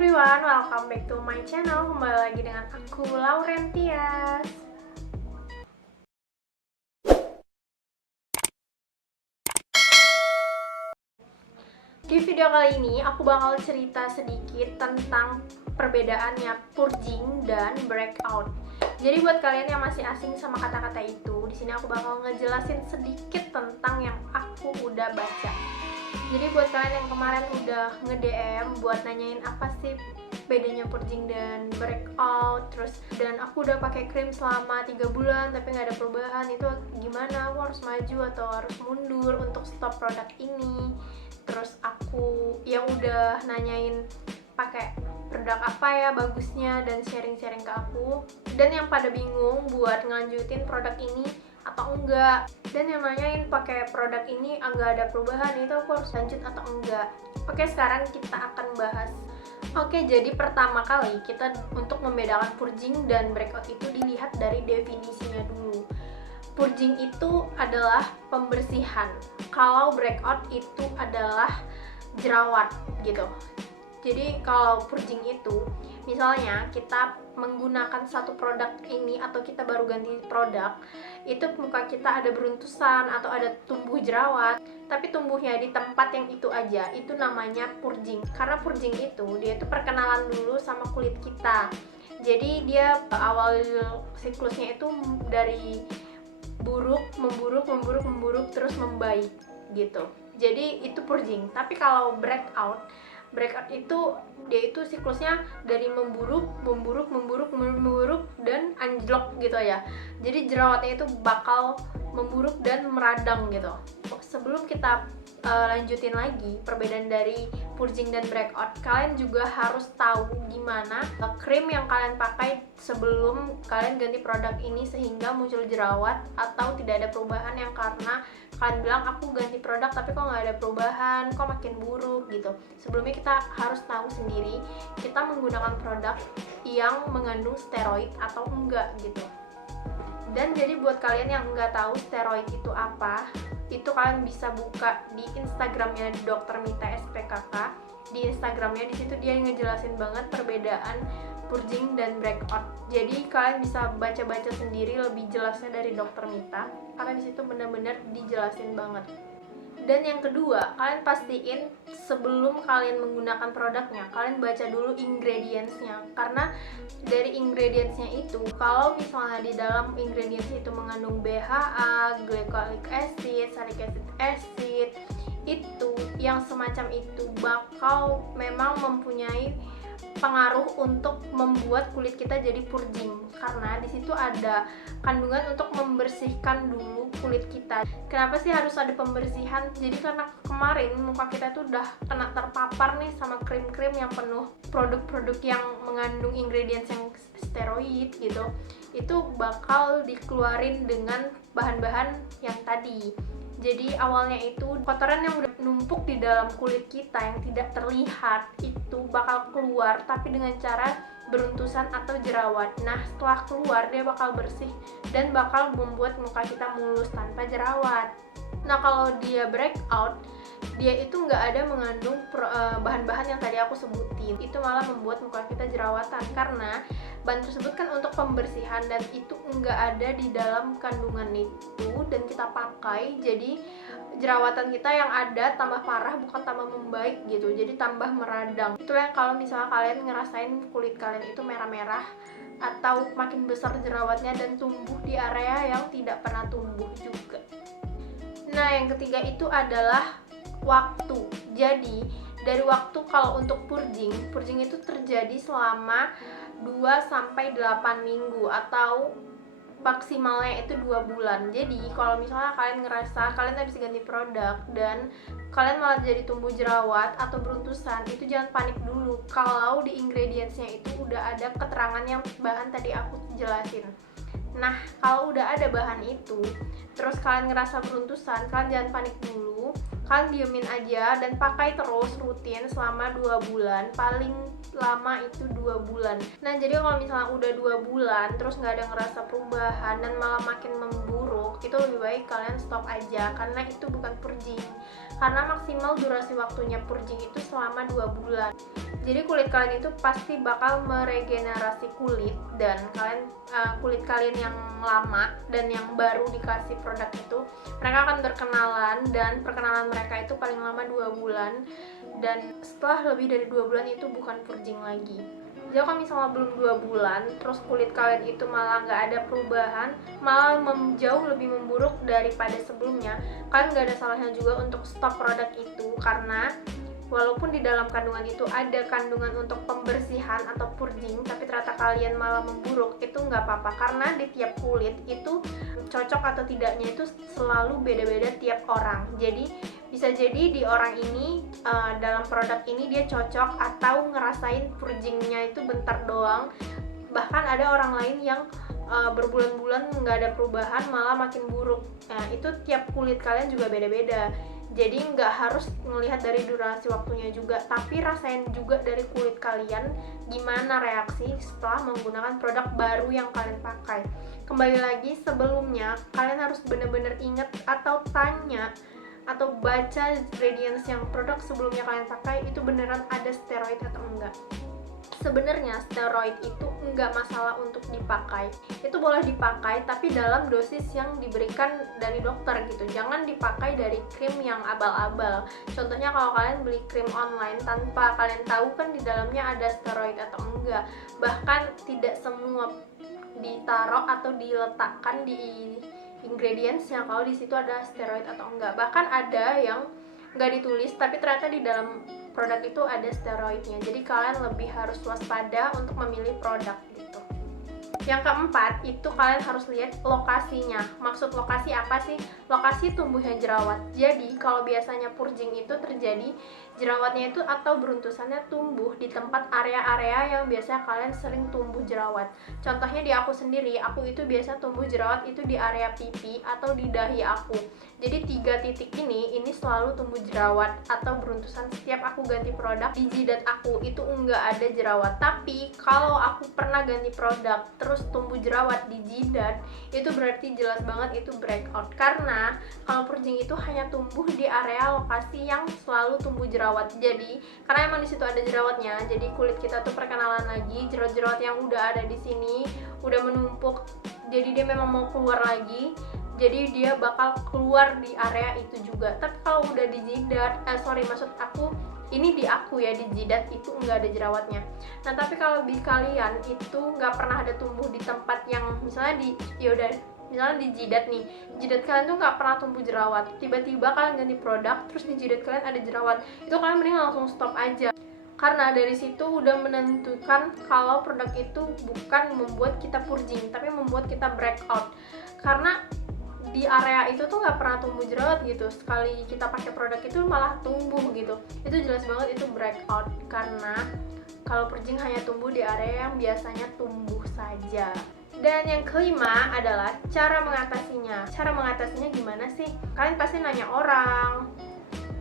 everyone, welcome back to my channel. Kembali lagi dengan aku, Lauren Tias. Di video kali ini aku bakal cerita sedikit tentang perbedaannya purging dan breakout. Jadi buat kalian yang masih asing sama kata-kata itu, di sini aku bakal ngejelasin sedikit tentang yang aku udah baca. Jadi buat kalian yang kemarin udah nge-DM buat nanyain apa sih bedanya purging dan breakout, dan aku udah pakai krim selama 3 bulan tapi nggak ada perubahan, itu gimana? Aku harus maju atau harus mundur untuk stop produk ini? Terus aku yang udah nanyain pakai produk apa ya bagusnya dan sharing-sharing ke aku, dan yang pada bingung buat ngelanjutin produk ini atau enggak, dan yang nanyain pakai produk ini enggak ada perubahan, itu aku harus lanjut atau enggak. Oke, sekarang kita akan bahas. Oke, jadi pertama kali kita untuk membedakan purging dan breakout itu dilihat dari definisinya dulu. Purging itu adalah pembersihan, kalau breakout itu adalah jerawat gitu. Jadi kalau purging itu misalnya kita menggunakan satu produk ini atau kita baru ganti produk, itu muka kita ada beruntusan atau ada tumbuh jerawat, tapi tumbuhnya di tempat yang itu aja, itu namanya purging. Karena purging itu dia itu perkenalan dulu sama kulit kita. Jadi dia awal siklusnya itu dari buruk, memburuk terus membaik gitu. Jadi itu purging. Tapi kalau breakout itu dia itu siklusnya dari memburuk dan anjlok gitu ya. Jadi jerawatnya itu bakal memburuk dan meradang gitu. Sebelum kita lanjutin lagi perbedaan dari purging dan breakout, kalian juga harus tahu gimana krim yang kalian pakai sebelum kalian ganti produk ini sehingga muncul jerawat atau tidak ada perubahan, yang karena kalian bilang aku ganti produk tapi kok nggak ada perubahan, kok makin buruk gitu. Sebelumnya kita harus tahu sendiri kita menggunakan produk yang mengandung steroid atau enggak gitu. Dan jadi buat kalian yang nggak tahu steroid itu apa, itu kalian bisa buka di Instagramnya Dr. Mita SPKK. Di Instagramnya, di situ dia ngejelasin banget perbedaan purging dan breakout. Jadi kalian bisa baca-baca sendiri lebih jelasnya dari Dr. Mita, karena di situ benar-benar dijelasin banget. Dan yang kedua, kalian pastiin sebelum kalian menggunakan produknya, kalian baca dulu ingredientsnya. Karena dari ingredientsnya itu, kalau misalnya di dalam ingredients itu mengandung BHA, glycolic acid, salicylic acid, itu yang semacam itu bakal memang mempunyai pengaruh untuk membuat kulit kita jadi purging, karena di situ ada kandungan untuk membersihkan dulu kulit kita. Kenapa sih harus ada pembersihan? Jadi karena kemarin muka kita tuh udah kena terpapar nih sama krim-krim yang penuh produk-produk yang mengandung ingredients yang steroid gitu. Itu bakal dikeluarin dengan bahan-bahan yang tadi. Jadi awalnya itu kotoran yang udah numpuk di dalam kulit kita yang tidak terlihat itu bakal keluar, tapi dengan cara beruntusan atau jerawat. Nah, setelah keluar dia bakal bersih dan bakal membuat muka kita mulus tanpa jerawat. Nah, kalau dia breakout, dia itu nggak ada mengandung bahan-bahan yang tadi aku sebutin. Itu malah membuat muka kita jerawatan, karena bahan tersebut kan untuk pembersihan dan itu nggak ada di dalam kandungan itu, dan kita pakai jadi jerawatan kita yang ada tambah parah, bukan tambah membaik gitu, jadi tambah meradang. Itulah yang kalau misalnya kalian ngerasain kulit kalian itu merah-merah atau makin besar jerawatnya dan tumbuh di area yang tidak pernah tumbuh juga. Nah, yang ketiga itu adalah waktu. Jadi dari waktu, kalau untuk purging itu terjadi selama 2-8 minggu atau maksimalnya itu 2 bulan. Jadi kalau misalnya kalian ngerasa kalian habis ganti produk dan kalian malah jadi tumbuh jerawat atau beruntusan, itu jangan panik dulu kalau di ingredientsnya itu udah ada keterangan yang bahan tadi aku jelasin. Nah, kalau udah ada bahan itu terus kalian ngerasa beruntusan, kalian jangan panik dulu, kalian diemin aja dan pakai terus rutin selama 2 bulan, paling lama itu 2 bulan. Nah, jadi kalau misalnya udah 2 bulan terus nggak ada ngerasa perubahan dan malah makin memburuk, itu lebih baik kalian stop aja, karena itu bukan purging. Karena maksimal durasi waktunya purging itu selama 2 bulan. Jadi kulit kalian itu pasti bakal meregenerasi kulit, dan kulit kalian yang lama dan yang baru dikasih produk itu, mereka akan berkenalan, dan perkenalan mereka itu paling lama 2 bulan, dan setelah lebih dari 2 bulan itu bukan purging lagi. Jadi kalau misalnya belum 2 bulan, terus kulit kalian itu malah nggak ada perubahan, malah jauh lebih memburuk daripada sebelumnya, kalian nggak ada salahnya juga untuk stop produk itu, karena walaupun di dalam kandungan itu ada kandungan untuk pembersihan atau purging, tapi ternyata kalian malah memburuk, itu nggak apa-apa, karena di tiap kulit itu cocok atau tidaknya itu selalu beda-beda tiap orang. Jadi bisa jadi di orang ini, dalam produk ini dia cocok atau ngerasain purgingnya itu bentar doang. Bahkan ada orang lain yang berbulan-bulan nggak ada perubahan, malah makin buruk. Nah, itu tiap kulit kalian juga beda-beda. Jadi nggak harus melihat dari durasi waktunya juga, tapi rasain juga dari kulit kalian gimana reaksi setelah menggunakan produk baru yang kalian pakai. Kembali lagi, sebelumnya kalian harus benar-benar ingat atau tanya atau baca ingredients yang produk sebelumnya kalian pakai itu beneran ada steroid atau enggak. Sebenarnya steroid itu enggak masalah untuk dipakai, itu boleh dipakai tapi dalam dosis yang diberikan dari dokter gitu. Jangan dipakai dari krim yang abal-abal. Contohnya kalau kalian beli krim online tanpa kalian tahu kan di dalamnya ada steroid atau enggak. Bahkan tidak semua ditaruh atau diletakkan di ingredientsnya kalau di situ ada steroid atau enggak. Bahkan ada yang nggak ditulis tapi ternyata di dalam produk itu ada steroidnya. Jadi kalian lebih harus waspada untuk memilih produk gitu. Yang keempat, itu kalian harus lihat lokasinya. Maksud lokasi apa sih? Lokasi tumbuhnya jerawat. Jadi kalau biasanya purging itu terjadi, jerawatnya itu atau beruntusannya tumbuh di tempat area-area yang biasa kalian sering tumbuh jerawat. Contohnya di aku sendiri, aku itu biasa tumbuh jerawat itu di area pipi atau di dahi aku. Jadi 3 titik ini selalu tumbuh jerawat atau beruntusan setiap aku ganti produk. Di jidat aku itu enggak ada jerawat, tapi kalau aku pernah ganti produk terus tumbuh jerawat di jidat, itu berarti jelas banget itu breakout. Karena kalau purging itu hanya tumbuh di area lokasi yang selalu tumbuh jerawat. Jadi karena emang di situ ada jerawatnya, jadi kulit kita tuh perkenalan lagi, jerawat-jerawat yang udah ada di sini udah menumpuk, jadi dia memang mau keluar lagi. Jadi dia bakal keluar di area itu juga. Tapi kalau udah di jidat, maksud aku ini di aku ya, di jidat itu nggak ada jerawatnya. Nah tapi kalau di kalian itu nggak pernah ada tumbuh di tempat yang misalnya misalnya di jidat nih, jidat kalian tuh nggak pernah tumbuh jerawat, tiba-tiba kalian ganti produk terus di jidat kalian ada jerawat, itu kalian mending langsung stop aja. Karena dari situ udah menentukan kalau produk itu bukan membuat kita purging, tapi membuat kita breakout. Karena di area itu tuh nggak pernah tumbuh jerawat gitu, sekali kita pakai produk itu malah tumbuh gitu. Itu jelas banget itu breakout, karena kalau purging hanya tumbuh di area yang biasanya tumbuh saja. Dan yang kelima adalah cara mengatasinya. Cara mengatasinya gimana sih? Kalian pasti nanya orang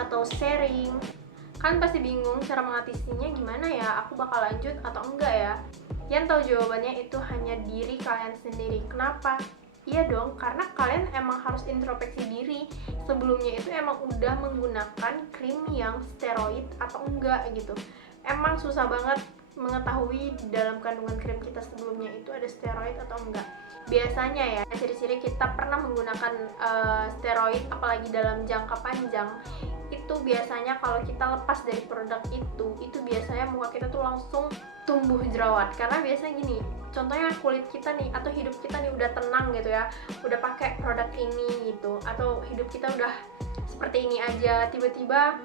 atau sharing, kalian pasti bingung cara mengatasinya gimana ya, aku bakal lanjut atau enggak ya. Yang tahu jawabannya itu hanya diri kalian sendiri. Kenapa? Iya dong, karena kalian emang harus introspeksi diri. Sebelumnya itu emang udah menggunakan krim yang steroid atau enggak gitu. Emang susah banget mengetahui di dalam kandungan krim kita sebelumnya itu ada steroid atau enggak. Biasanya ya, ciri-ciri kita pernah menggunakan steroid apalagi dalam jangka panjang, itu biasanya kalau kita lepas dari produk itu biasanya muka kita tuh langsung tumbuh jerawat. Karena biasanya gini, contohnya kulit kita nih atau hidup kita nih udah tenang gitu ya, udah pakai produk ini gitu, atau hidup kita udah seperti ini aja, tiba-tiba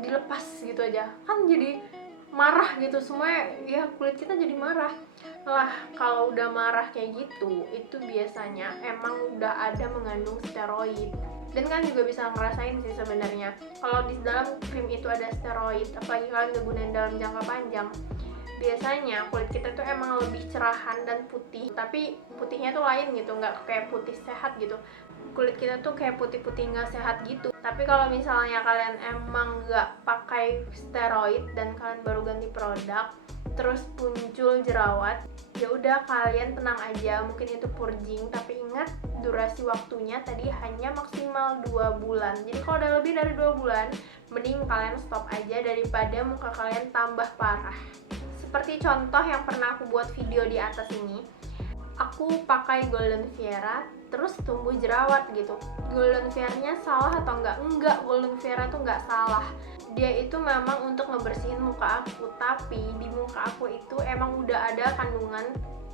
dilepas gitu aja, kan jadi marah gitu semua ya, kulit kita jadi marah lah. Kalau udah marah kayak gitu, itu biasanya emang udah ada mengandung steroid. Dan kan juga bisa ngerasain sih sebenarnya kalau di dalam krim itu ada steroid, apalagi kalian gunain dalam jangka panjang, biasanya kulit kita tuh emang lebih cerahan dan putih, tapi putihnya tuh lain gitu, nggak kayak putih sehat gitu. Kulit kita tuh kayak putih-putih nggak sehat gitu. Tapi kalau misalnya kalian emang nggak pakai steroid dan kalian baru ganti produk terus muncul jerawat, ya udah kalian tenang aja, mungkin itu purging, tapi ingat durasi waktunya tadi hanya maksimal 2 bulan. Jadi kalau udah lebih dari 2 bulan, mending kalian stop aja daripada muka kalian tambah parah. Seperti contoh yang pernah aku buat video di atas ini, aku pakai Golden Viera terus tumbuh jerawat gitu. Golden Viera-nya salah atau enggak? Enggak, Golden Viera tuh enggak salah. Dia itu memang untuk ngebersihin muka aku, tapi di muka aku itu emang udah ada kandungan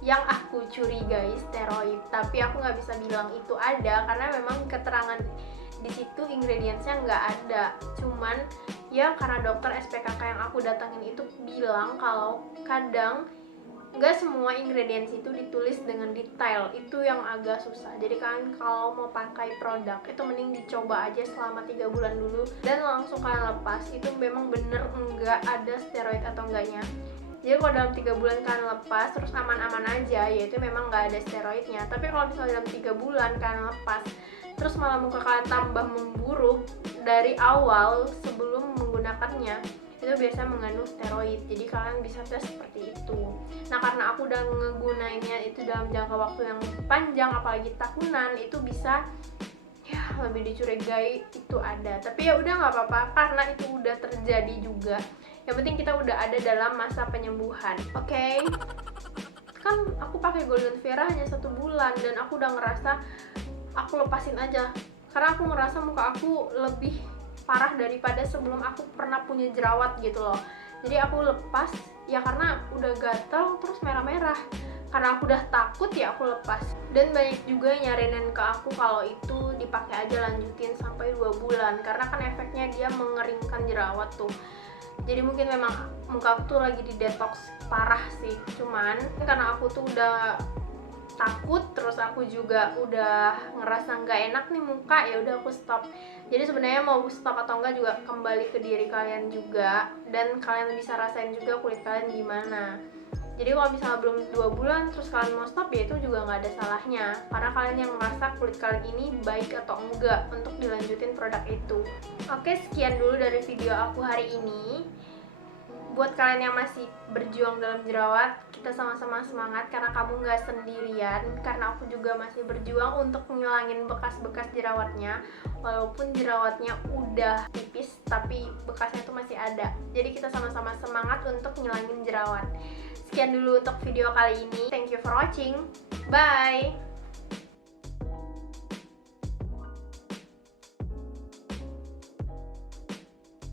yang aku curigai steroid, tapi aku nggak bisa bilang itu ada karena memang keterangan di situ ingredientsnya nggak ada. Cuman ya karena dokter SPKK yang aku datangin itu bilang kalau kadang nggak semua ingredients itu ditulis dengan detail, itu yang agak susah. Jadi kan kalau mau pakai produk itu mending dicoba aja selama 3 bulan dulu dan langsung kalian lepas. Itu memang bener nggak ada steroid atau enggaknya. Jadi kalau dalam 3 bulan kalian lepas terus aman-aman aja, ya itu memang nggak ada steroidnya. Tapi kalau misalnya dalam 3 bulan kalian lepas terus malah muka kalian tambah memburuk dari awal sebelum menggunakannya, itu biasanya mengandung steroid. Jadi kalian bisa tes seperti itu. Nah karena aku udah ngegunainnya itu dalam jangka waktu yang panjang, apalagi tahunan, itu bisa ya lebih dicurigai itu ada. Tapi ya udah nggak apa-apa karena itu udah terjadi juga. Yang penting kita udah ada dalam masa penyembuhan. Oke? Kan aku pakai Golden Viera hanya 1 bulan dan aku udah ngerasa aku lepasin aja karena aku ngerasa muka aku lebih parah daripada sebelum aku pernah punya jerawat gitu loh. Jadi aku lepas ya karena udah gatel terus merah-merah, karena aku udah takut ya aku lepas. Dan banyak juga yang nyarinin ke aku kalau itu dipakai aja lanjutin sampai 2 bulan karena kan efeknya dia mengeringkan jerawat tuh. Jadi mungkin memang muka aku tuh lagi di detox parah sih. Cuman karena aku tuh udah takut, terus aku juga udah ngerasa nggak enak nih muka, ya udah aku stop. Jadi sebenarnya mau stop atau enggak juga kembali ke diri kalian juga, dan kalian bisa rasain juga kulit kalian gimana. Jadi kalau misalnya belum 2 bulan terus kalian mau stop, ya itu juga nggak ada salahnya karena kalian yang merasa kulit kalian ini baik atau enggak untuk dilanjutin produk itu. Oke, sekian dulu dari video aku hari ini. Buat kalian yang masih berjuang dalam jerawat, kita sama-sama semangat karena kamu nggak sendirian. Karena aku juga masih berjuang untuk ngilangin bekas-bekas jerawatnya. Walaupun jerawatnya udah tipis, tapi bekasnya tuh masih ada. Jadi kita sama-sama semangat untuk ngilangin jerawat. Sekian dulu untuk video kali ini. Thank you for watching. Bye!